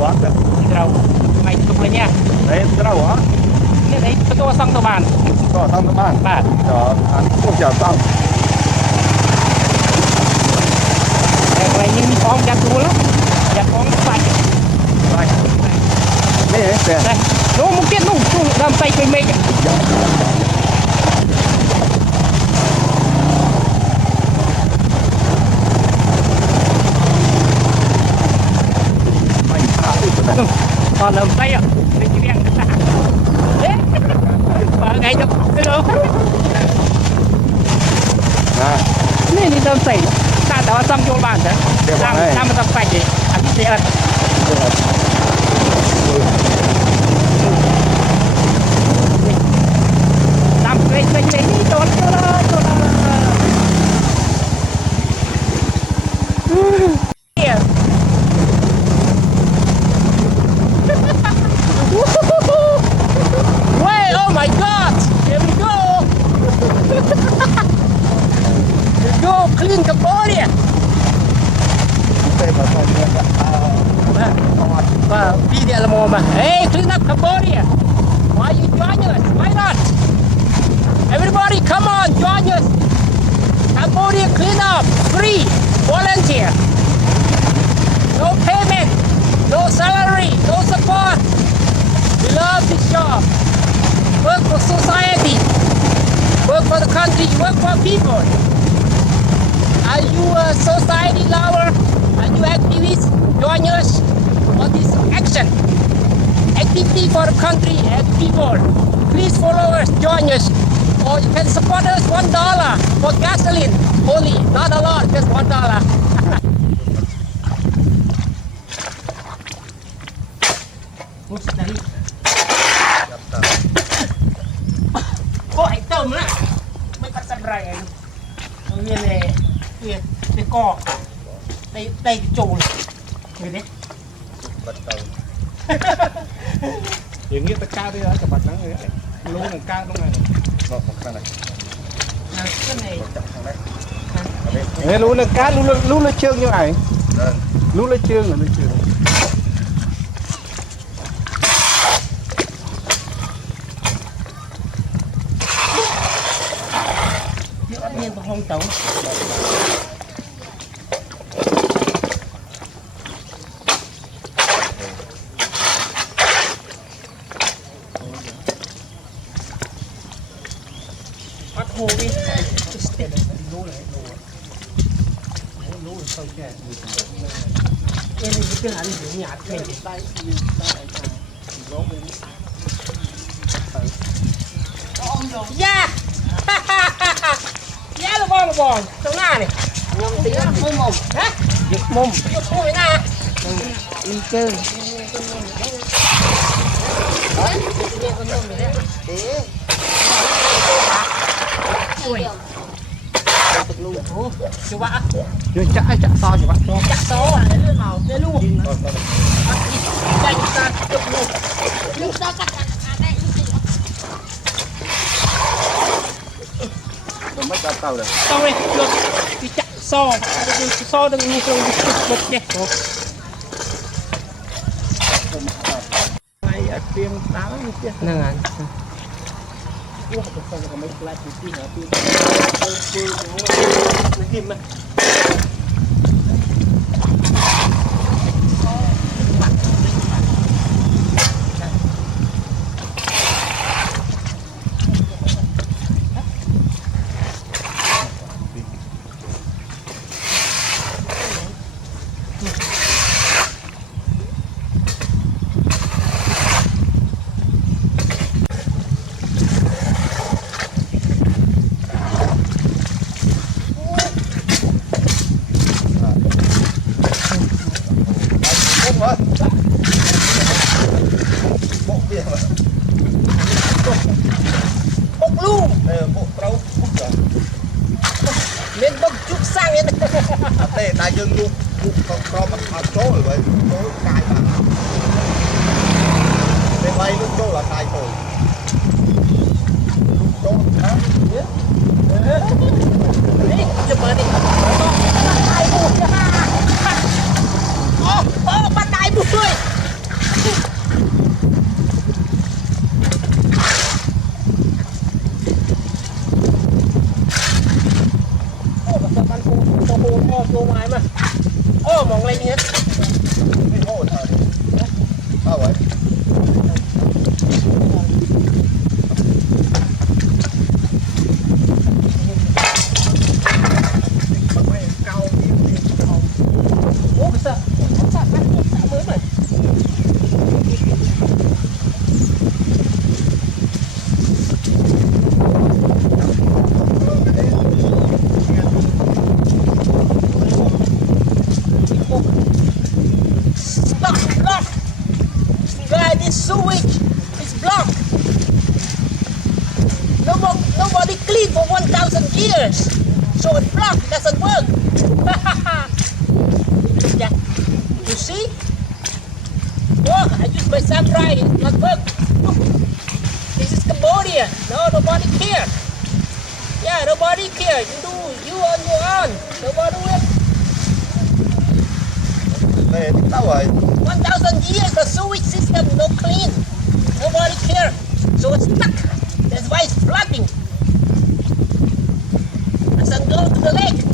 trâu á trâu mày tục lên nha đấy trâu á đấy tôi xong tao bàn có xong các bạn bàn cho ăn cũng chờ xong mày nhưng con chặt luôn lắm chặt con sạch đây đây nó mungkin nung dalam sai ke meja còn làm tay ạ cái chuyện ngày đâu cái đâu ini dalam sai tak tahu asam jual ban dah nama tempat je habis dia sampai ini tol Wait, oh my god, here we go. Go clean Cambodia. Video là mồm mà. Hey, clean up Cambodia. Why you join us? Why not? Everybody, come on, join us. Cambodia clean up, free, volunteer. No payment, no salary, no support. We love this job. Work for society. Work for the country. Work for people. Are you a society lover? Are you activists? Join us on this action. Activity for the country and people. Please follow us, join us. Or you can support us $1 for gasoline only. Not a lot, just $1. Ôi, tôm á. Mới bắt xăm rày anh. Nguyên này đây co đây cái chù người đấyอย่างนี้ตะกร้าด้วยนะจับบัตรนั่งเลยรู้หนึ่งก้างตรงไหนรอบข้างไหน cái nàyเฮ้ยรู้หนึ่งก้างรู้เลยเชื่องยังไงรู้เลยเชื่องหรือเลยเชื่อง nhiên của không tổng bắt hồ đi lú là sâu chè em đi cái hành gì nhạt mình dạ dạ là bòn trong na này nhom tí là mồm mồm hả giật mồm giật mồm vậy na đi chơi đấy con mồm này đấy thế ui chú bạn chưa chắc to chứ bạn chắc to à lên màu lên luôn đây ta chụp luôn lúc ta cắt mất ra tàu rồi tao đây được cái chặt so đừng như không bật nhé này ở tiêm táo như kia nè anh ủa cái con nó mấy lá chỉ tin hả tin kim mà lên bốc chút sang lên tê đại dương luôn con mình học số rồi vậy số cài mà bên đây lúc số là cài rồi số hả đi chụp đi bắt đai buồn bắt đai buồn Ô, mong lên hết. Ủa, sao? Sao mới mà. Block. Guy, this sewage is blocked. Nobody clean for 1,000 years. So it's blocked, doesn't work. Yeah. You see? Look, I use my samurai, it's not work. This is Cambodia. No, nobody care. Yeah, nobody care. You do, you on your own. Nobody will. 1,000 years, the sewage system no clean. Nobody care. So it's stuck. That's why it's flooding. Doesn't go to the lake.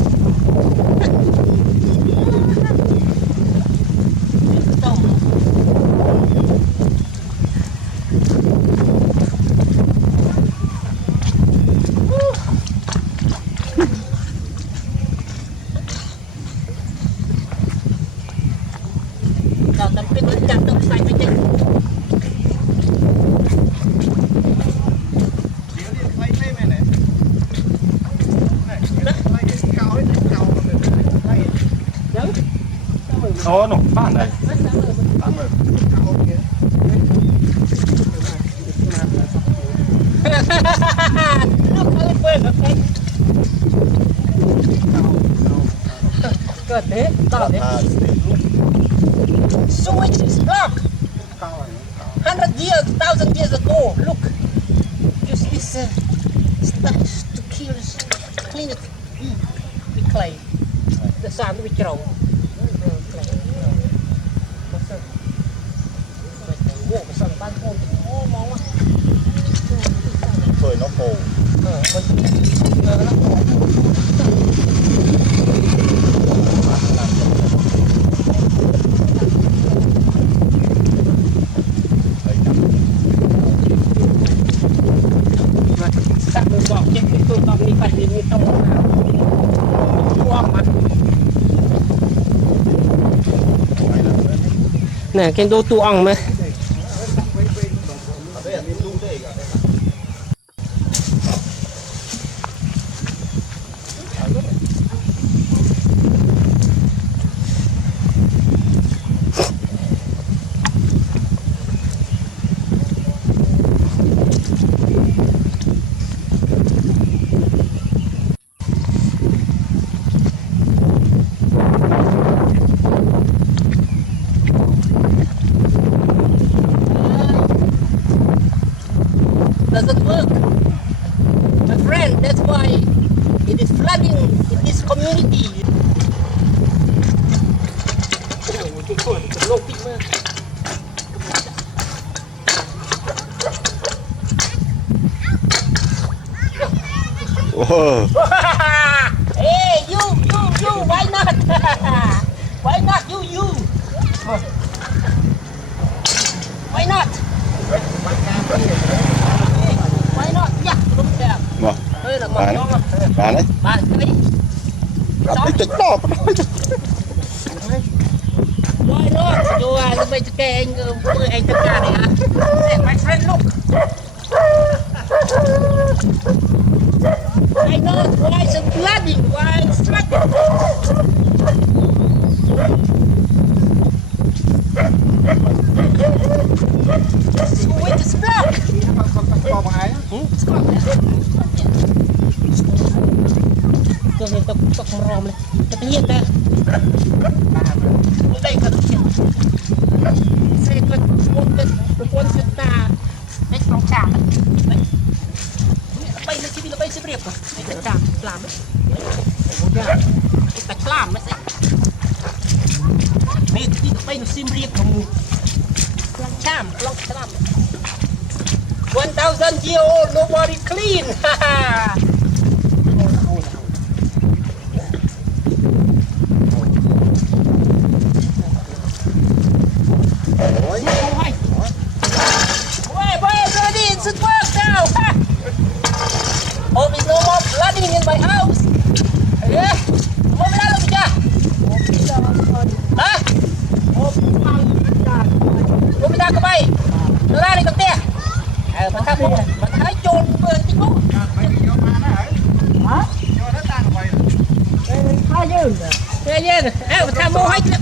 Now, tampin mo dyan, itong side mo dyan. Ồ, nó bán này. Look how it works, okay? Good, eh? Stop it. Sewage is blocked. 100 years, 1,000 years ago. Look. Use this stuff to clean it. With clay. The sand we throw. Trời nó khô. Sắp được bọc chết cái tôi bọc đi phải đi trong nào. Nè, cái đô tu ong mà. Doesn't work. My friend, that's why it is flooding in this community. Wow. Hey, you, why not? Why not you? Why not? Why not? Yeah, đúng kìa. Mà. Đây là một nhóm mà. Bà đấy. Bà cái đấy. Gặp cái chích đó. Why not? Dù bây giờ kê anh tất cả này hả? Hey, my friend, look. Why not? Why is it flooding? Why is it flooding? Wait, it's blocked. It's blocked. Tôi hiện tục ròm này. Cái tự nhiên đây. Ở đây có được xe quân ta đấy phòng trà đấy. Bay nó chỉ bay xếp riệp rồi. Cái trà làm đấy. Cái làm đấy. Này thì bay nó xếp riệp mà mù. Long cham. 1,000 years old, nobody clean.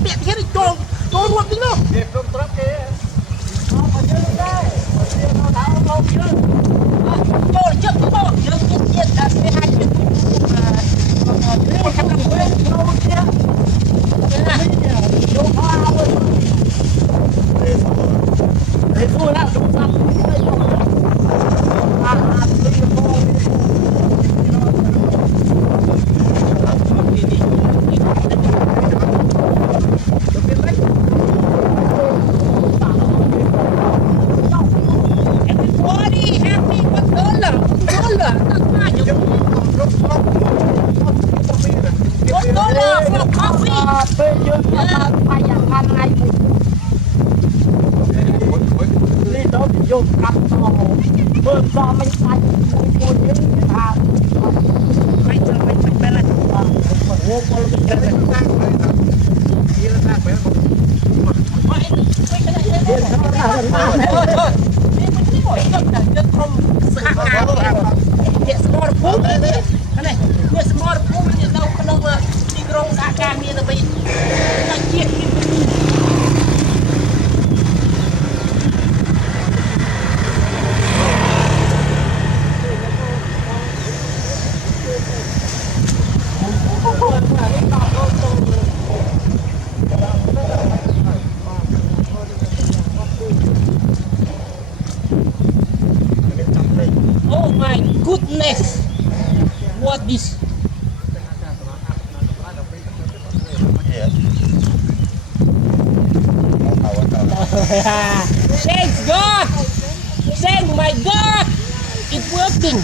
bẹt hết rồi tròn tròn luôn đi luôn tròn trước cái bộ trước cái chuyện là cái hai chuyện Oh my goodness! What is? Thanks God! Thank my God! It's working!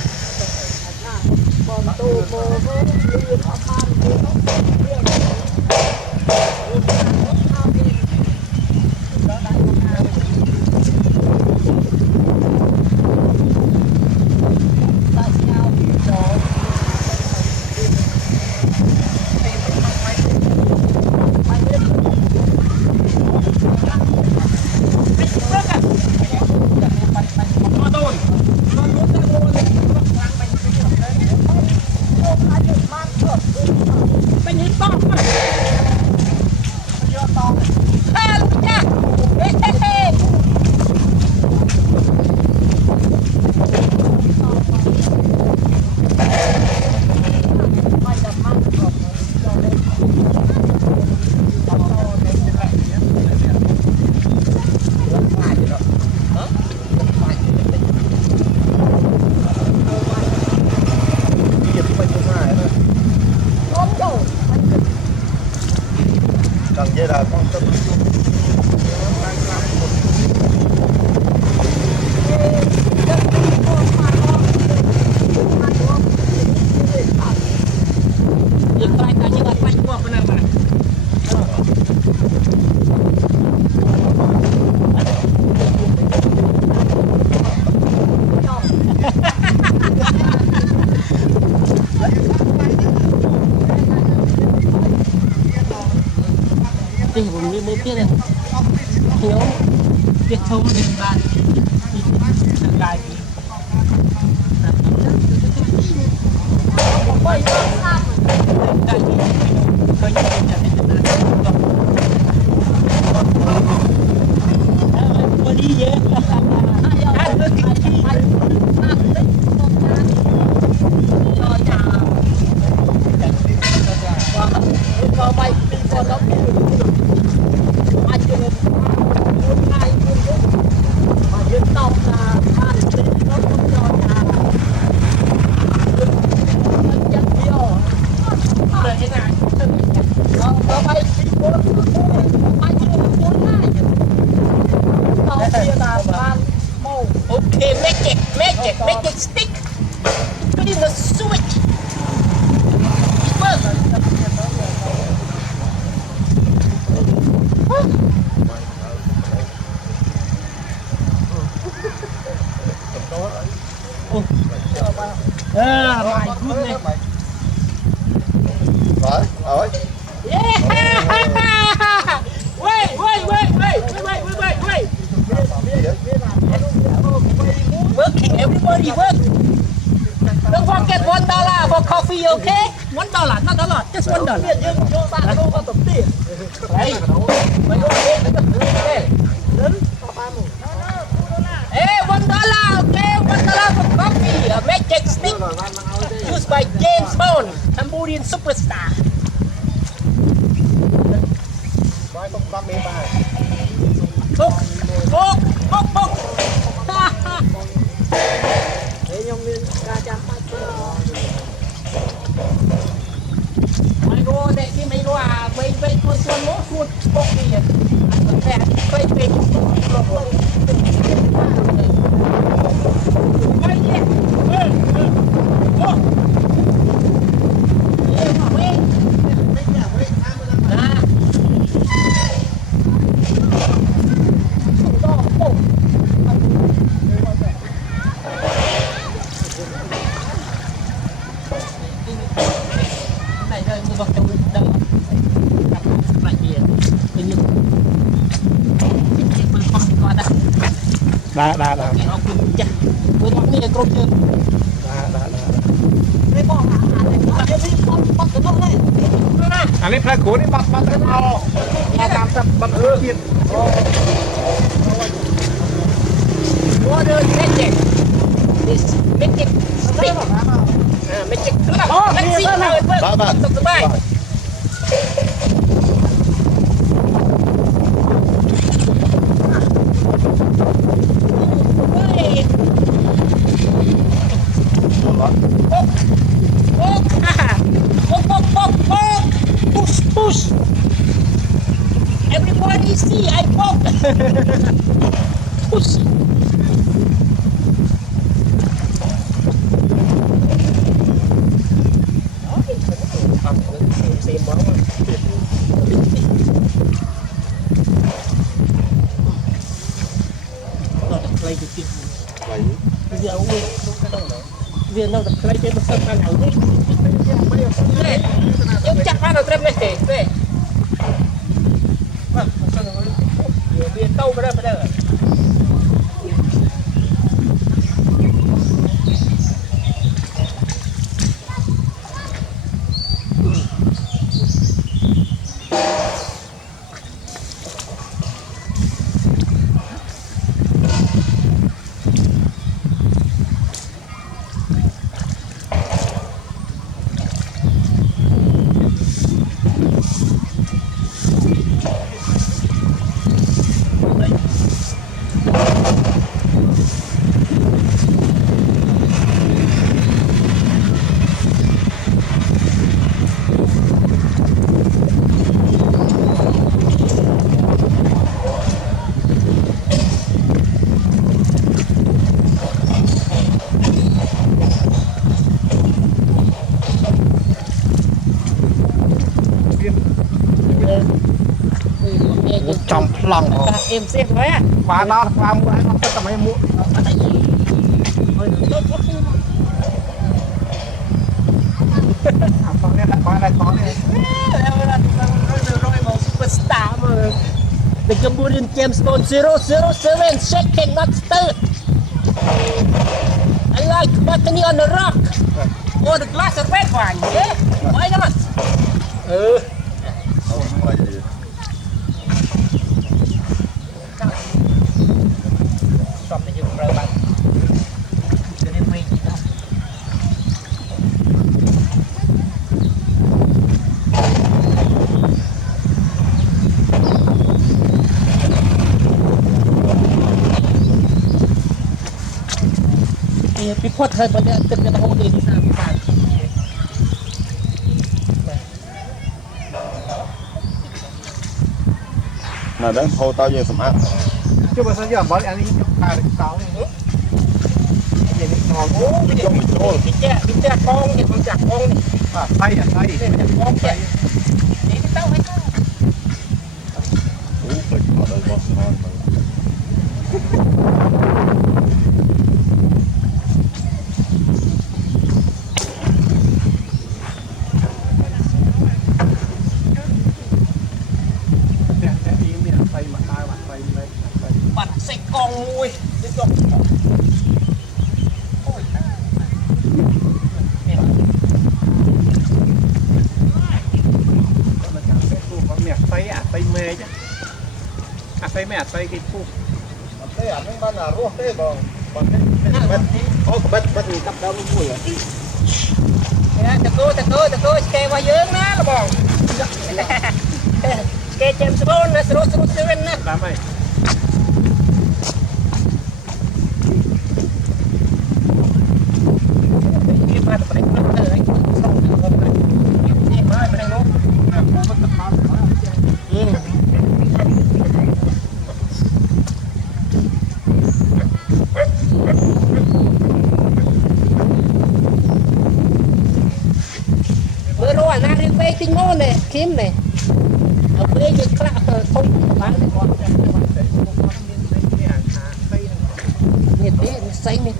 Biết thông đến bạn lại đi về Okay, make it stick. Put in the switch. My goodness. Rồi, rồi. Yeah! Wait. Working, everybody work. Don't forget $1 for coffee, okay? $1, not a lot, just $1. Hey, Hey, $1, okay, $1 for coffee, a magic stick used by James Bond, Cambodian superstar. Bốc. Mày đua để khi mày đua à, mày con mốt suốt bốc đi à. Mẹ, mày Đã. Anh ấy phải cố đi bắt cái ao làm tập bắt chiên. Water magic. This magic stick. Magic club. Let's see how it works. Tập bài. Push. Everybody see I poke. Push. Viên đâu được lấy trên một sân ăn hỏng đi. Nhưng chắc ăn được trem này kể về. Vâng, viên câu vào đây. Trong lòng em xem với à. Khóa nó khóa mua nó tất cả mấy mua. Con này lại có này. Superstar mà. The Cambodian James Bond 007 second not third. I like balcony on the rock. Or the glass of red wine, yeah? Why not? Xong thì dùng rơi bạn. Cho nên mình đâu. Bị khuất hơi bởi vì tình hình hôn đi sao các bạn. Nào đến thô tao về sầm áp. Chứ mà sao giờ bỏ anh đi chụp hai được sáu nữa. Vậy đi còn cái gì mình trôi cái cha con thì con chặt con đi. Thay con chạy. Đi tao hay con. Phải vào đây con sao. Bắt xích con mui đi cho. Ôi. Nó cảm thấy tôi có mẹ tay mê chứ. Atay mấy atay cái phu atay anh nó bán là ruột thế bông bông thế bắt người cặp đâu mua rồi tao cô kê qua dưới ná là bông kê chém sôn nè sôn nè làm mày bữa rồi na đi về tinh môn này kiếm này ở bên như các không bán được con nhiệt thế nó xanh đi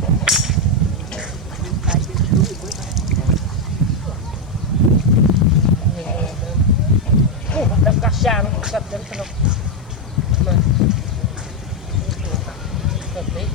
đâm cắt xa nó cắt đến cái nó cắt đấy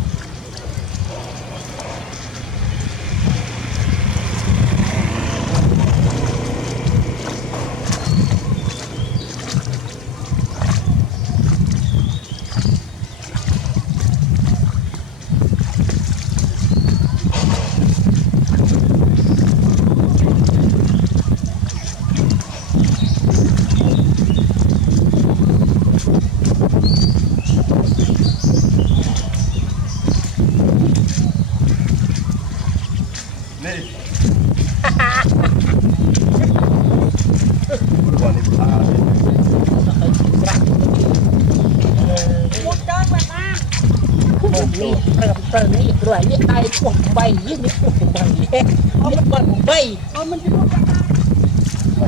นี่rồiนี่tay cuộc bay với những cuộc bay những con bay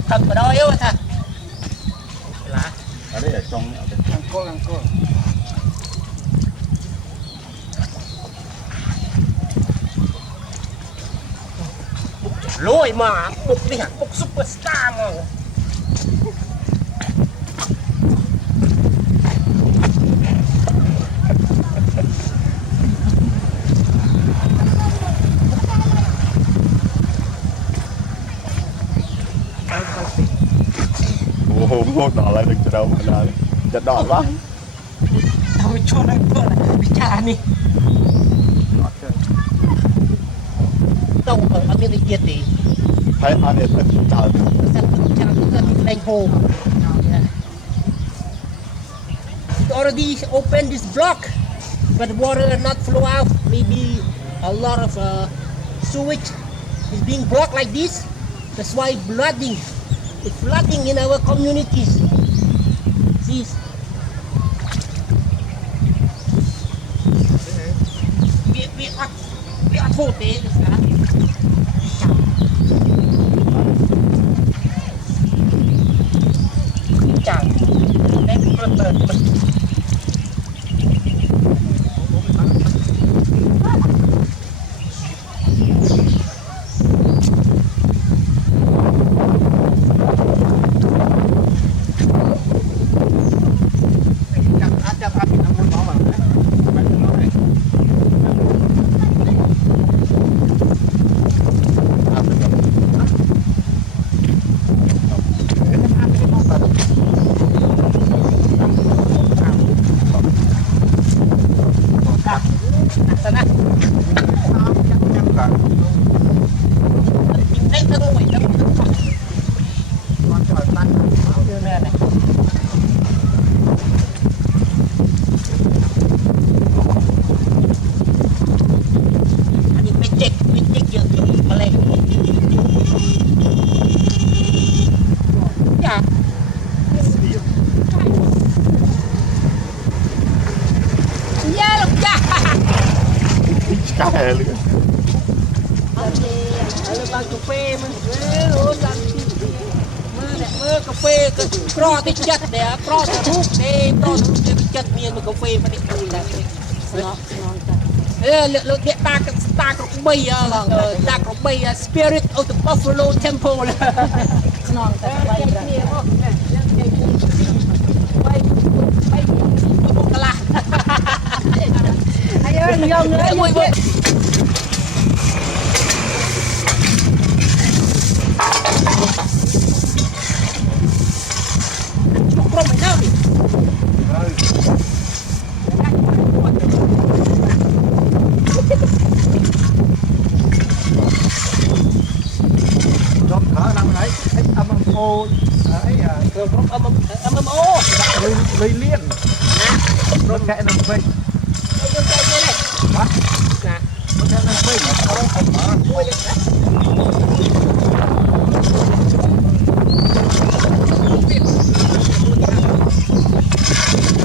thật ở đâu yếu thật là ở đây ở trong ăn cô lôi mà bục đi hẳn bục superstar mà Ủa, đỏ lại được cho đâu mà đỏ chặt đỏ quá tao cho nó thôi là chả nè tao ở bên kia thì thấy anh ấy thật trời đánh hồ already opened this block but water not flow out maybe a lot of sewage is being blocked like this that's why it's flooding in our communities see we are thô tế được cả chẳng đem bật sana đấy nó ngồi đó con trời tan đưa lên này anh đi becek giờ mà lên dạ dạ lục cha cái luôn ở bang cà phê mình lúa xanh mưa cà phê cái pro thì chất để pro thì thuốc để pro thì chất miên cà phê mà đi cười là lượng hiện ta có bay ta có bay spirit of the buffalo temple non ta bay la ayo nhông nữa From my เลยเลี่ยนรถแค่นั่งไป เอาอยู่ใจเย็นเลยนะ รถแค่นั่งไปเอาผมมา โอ้ยเลยนะ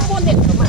โอ้เด็กเข้ามา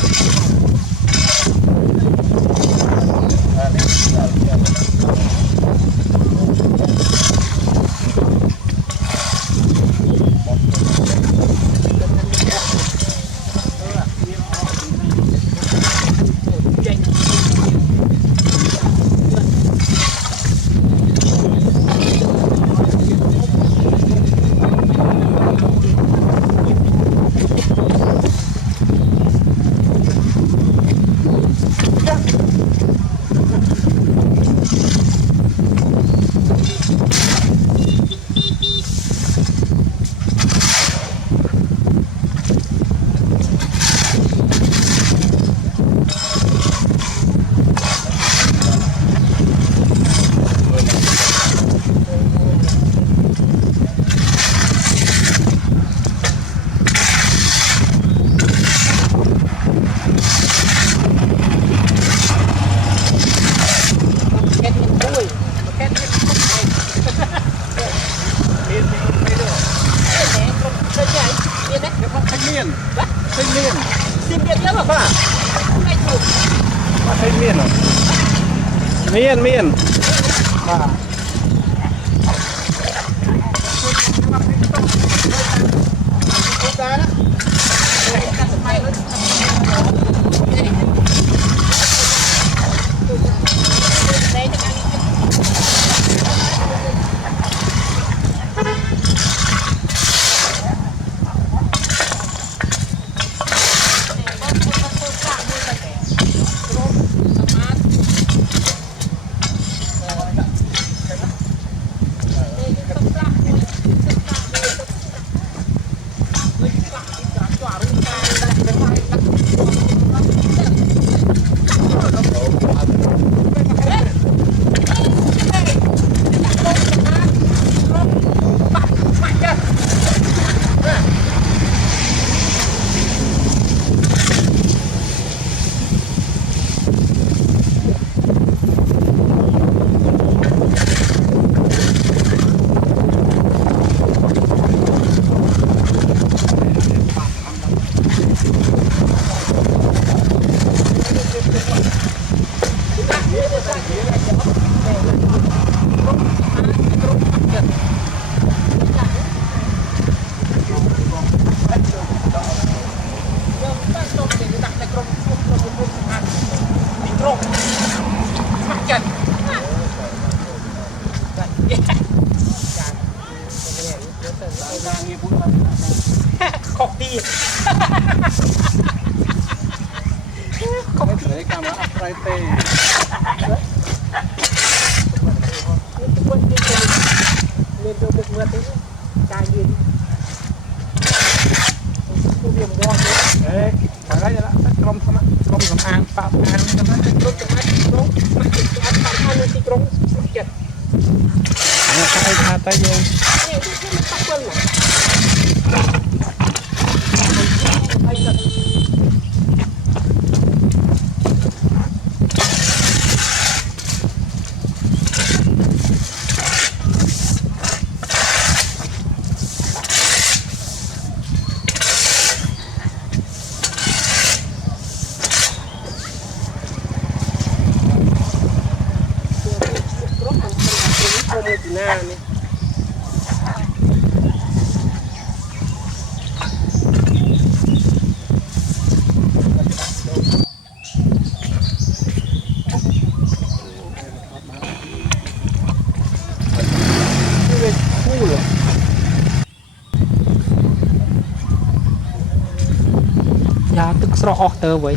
เมียนเมียนขอบดีขอบดีกรรมอะไรเตะคนที่เรียนตัวบุกเมื่อตีการยืนตัวเรียนวอลเลยอะไรละกรมสมานปราบงานกันนะ รถจะมาตรงมาติดอันตรายที่ตรงเก็บ เนี่ยใครมาตายเอง เนี่ยที่มันตักเบิ้ลหลังไปกัน หน้านี่ยาตึกสระออกเตอร์ไว้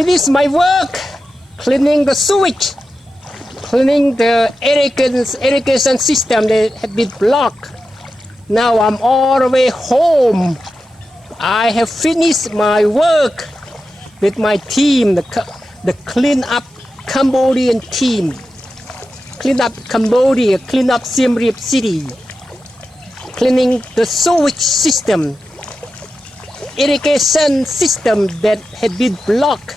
Finish my work cleaning the sewage, cleaning the irrigation system that had been blocked. Now I'm all the way home. I have finished my work with my team, the Clean Up Cambodian team. Clean up Cambodia, clean up Siem Reap City, cleaning the sewage system, irrigation system that had been blocked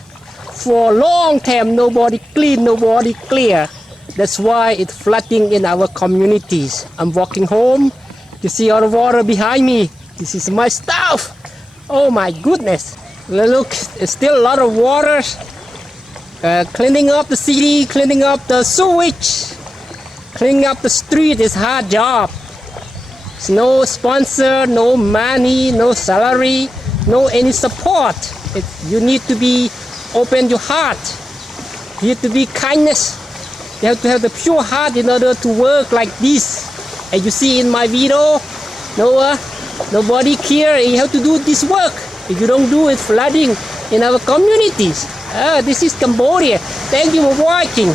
for a long time. Nobody clean, nobody clear. That's why it's flooding in our communities. I'm walking home. You see all the water behind me. This is my stuff. Oh my goodness. Look, it's still a lot of water. Cleaning up the city, cleaning up the sewage, cleaning up the street is hard job. There's no sponsor, no money, no salary, no any support. You need to be open your heart. You need to be kindness. You have to have the pure heart in order to work like this. As you see in my video, nobody care. You have to do this work. If you don't do it, flooding in our communities. This is Cambodia. Thank you for watching.